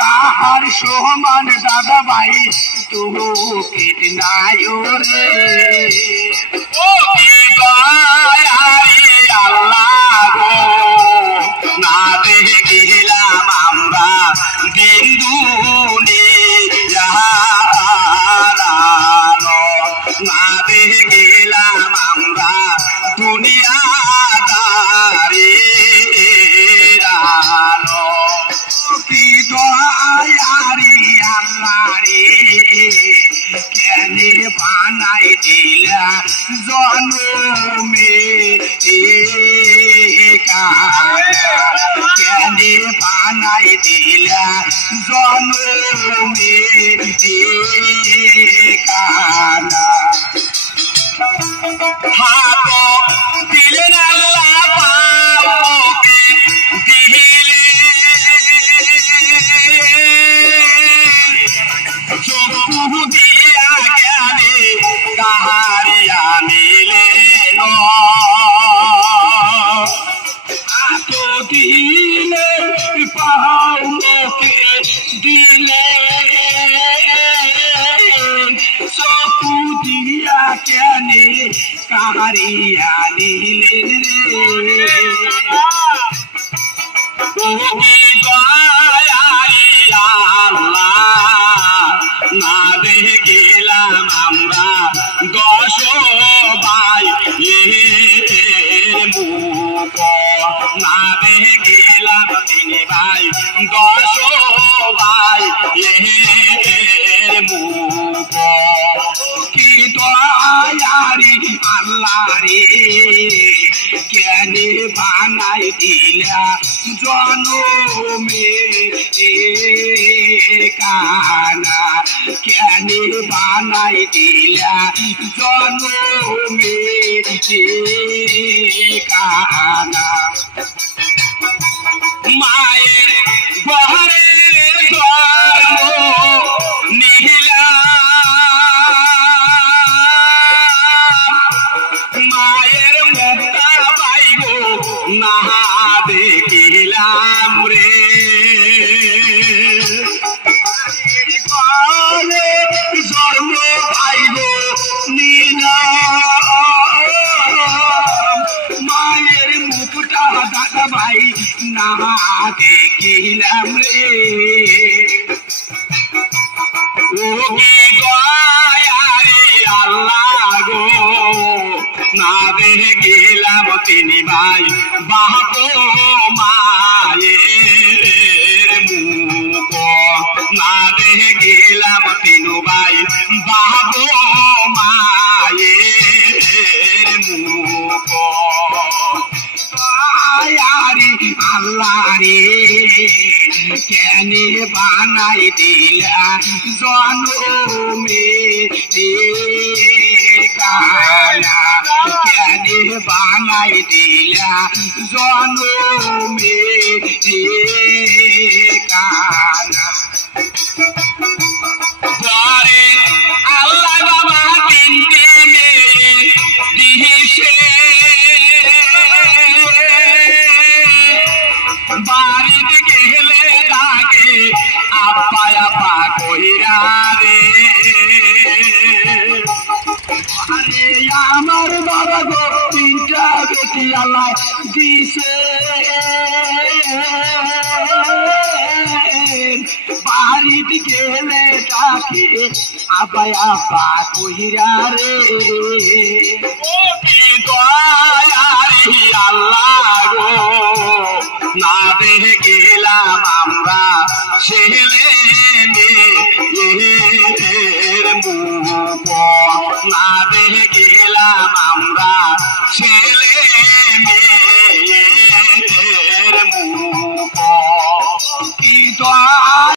তাহার সমান দাদা ভাই তোকে নাই রে আল্লাহ গো না দেখিলাম আমরা বিন্দু না দেখিলাম আমরা দুনিয়াদারি কি দয়ারি আল্লাহ রে কেনে বানাই দিলা জনমে কেনে বানাই দিলা জনমে কানা হাত দিলেন আল্লাহ পাপকে দিলে চক্ষু দিয়া জ্ঞানে কাহারিয়া নিলে হাত দিলে পাওকে দিলে চক্ষু দিয়া জ্ঞানে কাহারিয়া নিলেন রে না দেখিলাম আমরা দশ ভাই মুখ না দেখিলাম তিনি ভাই দশ ভাই মুখ কি দয়ারি আল্লাহ রে কেনে বানাই দিলা জনমে কানা কেনে বানাই দিলা জনমে কানা মায়ের ঘরে জন্ম নিহিলা মায়ের মুক্তা পাইব না দেখিলাম রে জন্ম পাইব নীলা মায়ের মুখটা দাদা ভাই না দেখিলাম রে ও দয়ারে আল্লাহ গো না দেখিলাম তিনি ভাই বাপ মায়ের মুখ না দেখিলাম তিনু ভাই বাপ মায়ের মুখ দয়ারি আল্লাহ রে কেনে বানাই দিলা জনমে কানা কেনে বানাই দিলা জনমে কানা পরে আল্লাহ বাবা তিনটে মেয়ে দিছে বাড়িতে গেলে তাকে আপা আপা কইরা রে আরে আমার বাবা গো তিনটা বেটি আল্লাহ দিছে বাড়িতে গেলে তাকে আপা আপা কইরা রে কি দয়ারি আল্লাহ গো না দেখিলাম আমরা ছেলে মেয়ের মুখ না দেখিলাম আমরা ছেলে মেয়ের মুখ তো